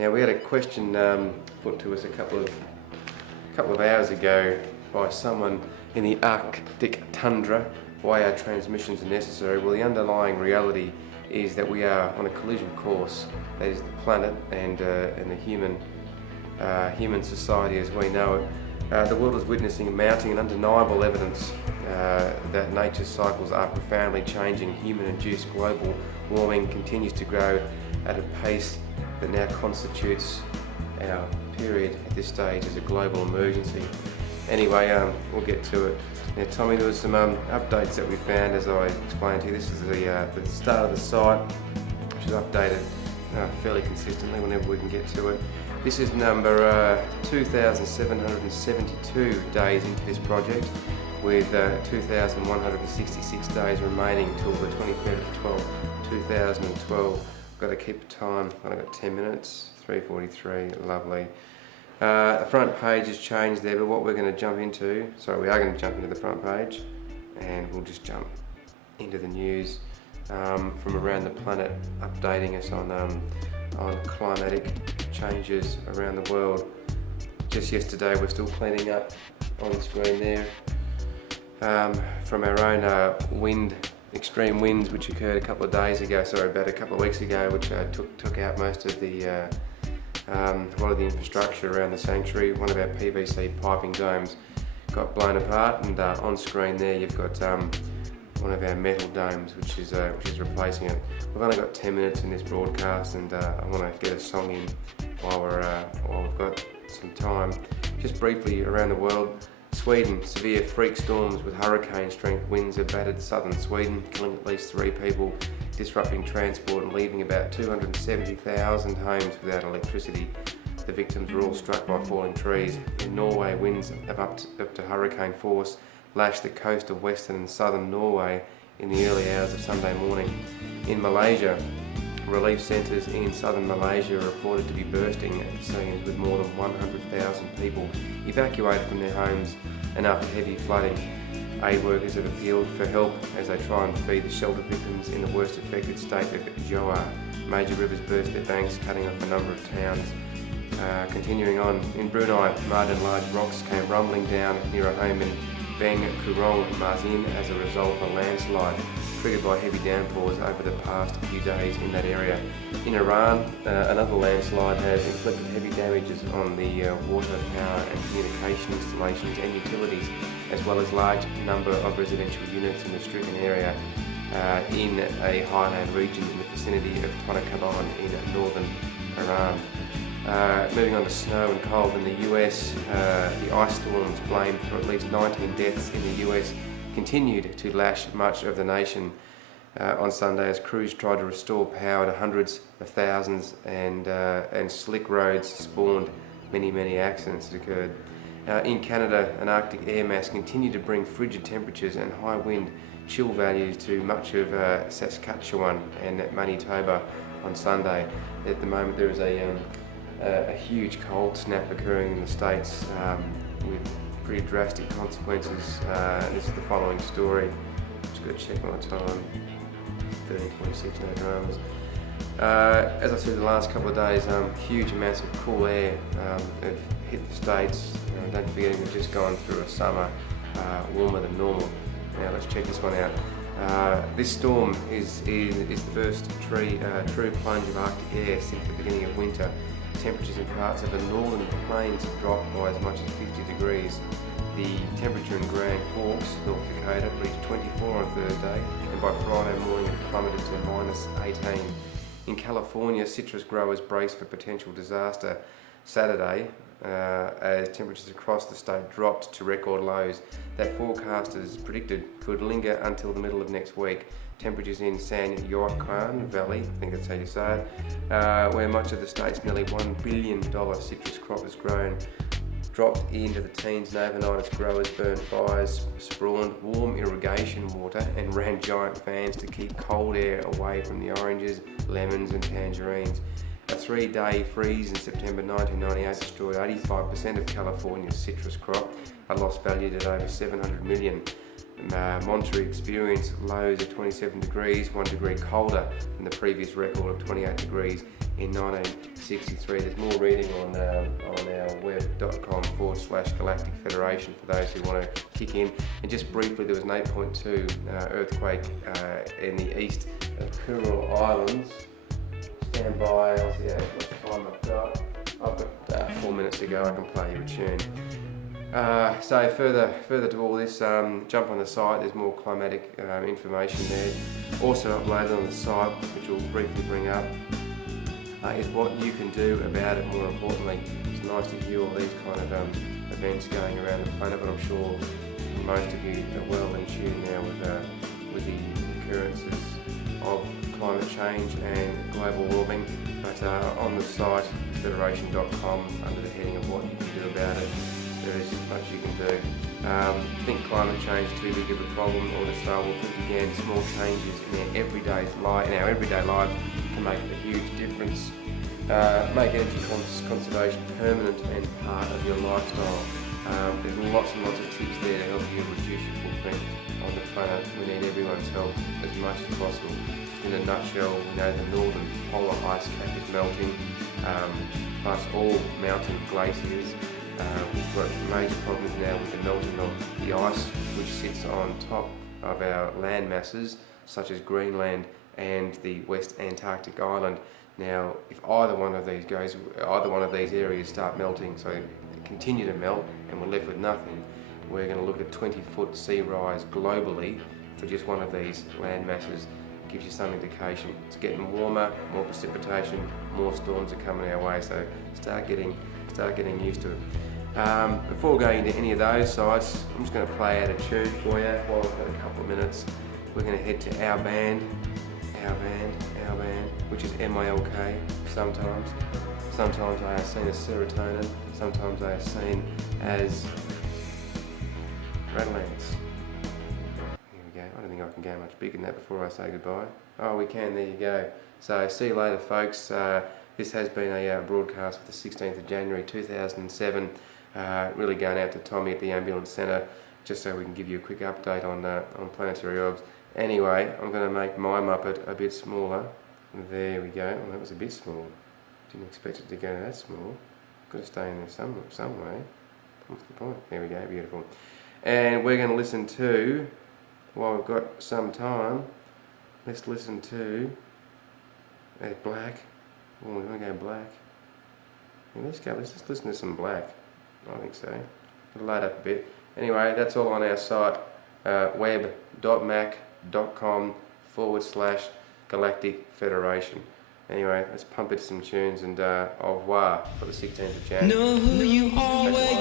Now, we had a question put to us a couple of hours ago by someone in the Arctic tundra, why our transmissions are necessary. Well, the underlying reality is that we are on a collision course. That is the planet and the human society as we know it. The world is witnessing mounting and undeniable evidence that nature's cycles are profoundly changing. Human-induced global warming continues to grow at a pace that now constitutes our period at this stage as a global emergency. Anyway, we'll get to it. Now, Tommy, there was some updates that we found, as I explained to you. This is the start of the site, which is updated fairly consistently whenever we can get to it. This is number 2,772 days into this project, with 2,166 days remaining till the 23rd of 12th, 2012. Got to keep the time. I've got 10 minutes, 3:43, lovely. The front page has changed there, but what we're going to jump into, we are going to jump into the front page, and we'll just jump into the news from around the planet, updating us on climatic changes around the world. Just yesterday, we're still cleaning up on the screen there from our own extreme winds which occurred a couple of days ago, about a couple of weeks ago, which took out most of the a lot of the infrastructure around the sanctuary. One of our PVC piping domes got blown apart, and on screen there you've got one of our metal domes which is replacing it. We've only got 10 minutes in this broadcast, and I want to get a song in while we've got some time. Just briefly around the world. Sweden, severe freak storms with hurricane strength winds have battered southern Sweden, killing at least 3 people, disrupting transport and leaving about 270,000 homes without electricity. The victims were all struck by falling trees. In Norway, winds have up to hurricane force lashed the coast of western and southern Norway in the early hours of Sunday morning. In Malaysia, relief centres in southern Malaysia are reported to be bursting at the seams, with more than 100,000 people evacuated from their homes, and after heavy flooding, aid workers have appealed for help as they try and feed the shelter victims in the worst affected state of Johor. Major rivers burst their banks, cutting off a number of towns. Continuing on, in Brunei, mud and large rocks came rumbling down near a home in Beng Kurong, Mazin, as a result of a landslide triggered by heavy downpours over the past few days in that area. In Iran, another landslide has inflicted heavy damages on the water, power and communication installations and utilities, as well as large number of residential units in the stricken area in a highland region in the vicinity of Tanakhban in northern Iran. Moving on to snow and cold in the US, the ice storms blamed for at least 19 deaths in the US continued to lash much of the nation on Sunday as crews tried to restore power to hundreds of thousands, and slick roads spawned many accidents that occurred. In Canada, an Arctic air mass continued to bring frigid temperatures and high wind chill values to much of Saskatchewan and Manitoba on Sunday. At the moment there is a huge cold snap occurring in the States with pretty drastic consequences. This is the following story. Just got to check my time. 13:46, no dramas. As I said the last couple of days, huge amounts of cool air have hit the States. Don't forget, we've just gone through a summer warmer than normal. Now let's check this one out. This storm is the first true plunge of Arctic air since the beginning of winter. Temperatures in parts of the northern plains have dropped by as much as 50 degrees. The temperature in Grand Forks, North Dakota, reached 24 on Thursday, and by Friday morning it plummeted to -18. In California, citrus growers brace for potential disaster Saturday as temperatures across the state dropped to record lows that forecasters predicted could linger until the middle of next week. Temperatures in San Joaquin Valley, I think that's how you say it, where much of the state's nearly $1 billion citrus crop is grown, dropped into the teens overnight as growers burned fires, spawned warm irrigation water and ran giant fans to keep cold air away from the oranges, lemons and tangerines. A 3-day freeze in September 1998 destroyed 85% of California's citrus crop, a loss valued at over $700 million. Monterey experienced lows of 27 degrees, 1 degree colder than the previous record of 28 degrees in 1963. There's more reading on our web.com/Galactic Federation for those who want to kick in. And just briefly, there was an 8.2 earthquake in the east of Kuril Islands. Stand by, I'll see how much time I've got. 4 minutes to go, I can play you a tune. So further to all this, jump on the site, there's more climatic information there. Also uploaded on the site, which we'll briefly bring up, is what you can do about it. More importantly, it's nice to hear all these kind of events going around the planet, but I'm sure most of you are well in tune now with the occurrences of climate change and global warming. But on the site, federation.com, under the heading of what you can do about it, there is much you can do. Think climate change is too big of a problem, or to say, well, think again, small changes in our everyday lives can make a huge difference. Make energy conservation permanent and part of your lifestyle. There's lots and lots of tips there to help you reduce your footprint on the planet. We need everyone's help as much as possible. In a nutshell, we know the northern polar ice cap is melting, plus all mountain glaciers. We've got major problems now with the melting of the ice, which sits on top of our land masses, such as Greenland and the West Antarctic Island. Now, if either one of these areas start melting, so they continue to melt, and we're left with nothing, we're going to look at 20-foot sea rise globally for just one of these land masses. Gives you some indication. It's getting warmer, more precipitation, more storms are coming our way, so start getting used to it. Before going into any of those sites, I'm just going to play out a tune for you while we've got a couple of minutes. We're going to head to our band, which is MILK. Sometimes they are seen as serotonin, sometimes they are seen as Redlands. I don't think I can go much bigger than that before I say goodbye. Oh, we can, there you go. So, see you later, folks. This has been a broadcast for the 16th of January 2007. Really going out to Tommy at the ambulance centre, just so we can give you a quick update on planetary orbs. Anyway, I'm going to make my Muppet a bit smaller. There we go. Well, that was a bit small. Didn't expect it to go that small. Got to stay in there some way. What's the point? There we go, beautiful. And we're going to listen to, while we've got some time, let's listen to Black. Oh, we're going to go Black. Yeah, let's just listen to some Black. I think so. It'll load up a bit. Anyway, that's all on our site, web.mac.com/Galactic Federation. Anyway, let's pump it some tunes, and au revoir for the 16th of January. Know who you always